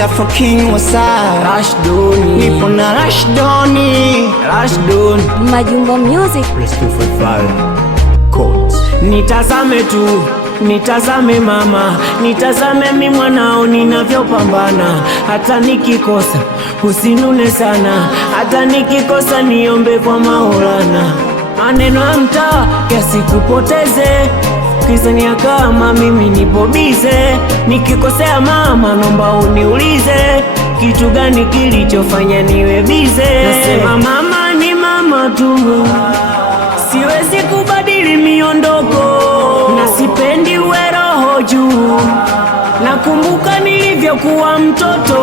Is Afro King Wasai Rashdoni, nipo na Rashdoni. Majumbo Music. Plus 255 Court. Nitazame tu, nitazame mama, nitazame mi mwanao ninavyopambana. Hata nikikosa usinune sana, hata nikikosa niombe kwa Maulana. Maneno ya mtaa yasikupoteze, kizania kama mimi nipo bize. Nikikosea mama nomba uniulize, kitu gani kilichofanya niwe bize. Nasema mama ni mama tu, siwezi kubadili miondoko, na sipendi uwe roho juu. Nakumbuka nilivyokuwa mtoto,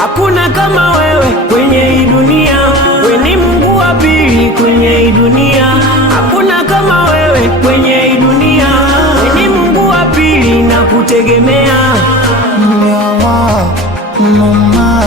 hakuna kama wewe kwenye hii dunia. We ni Mungu wa pili kwenye hii dunia, hakuna kama wewe kwenye hii dunia. We ni Mungu wa pili na kutegemea. Mama,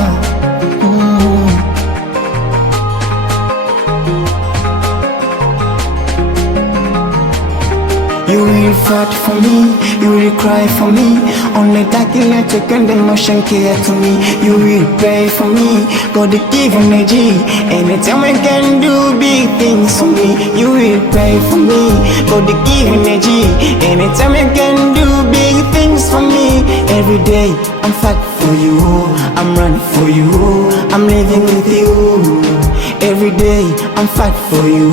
you will fight for me, you will cry for me. Only that you let take and emotion care to me. You will pray for me, God give energy. Anytime I can do big things for me. You will pray for me, God give energy. Anytime I can do big things for me. Every day I'm fighting for you, I'm running for you, I'm living with you. Every day I'm fighting for you,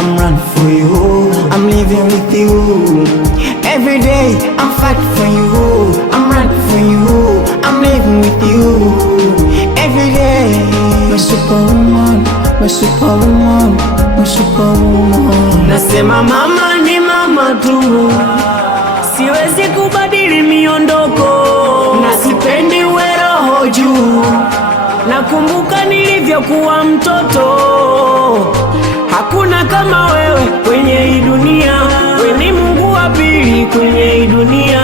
I'm running for you, I'm living with you. Every day I'm fighting for you, I'm running for you, I'm living with you. Every day, my superwoman, my superwoman, my superwoman. Nasema mama ni mama tu, siwezi kubadili miondoko, na sipendi uwe roho juu. Nakumbuka nilivyokuwa mtoto, hakuna kama wewe kwenye hii dunia. We ni Mungu wa pili kwenye hii dunia,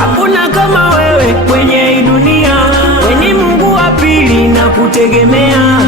hakuna kama wewe kwenye hii dunia. We ni Mungu wa pili na kutegemea.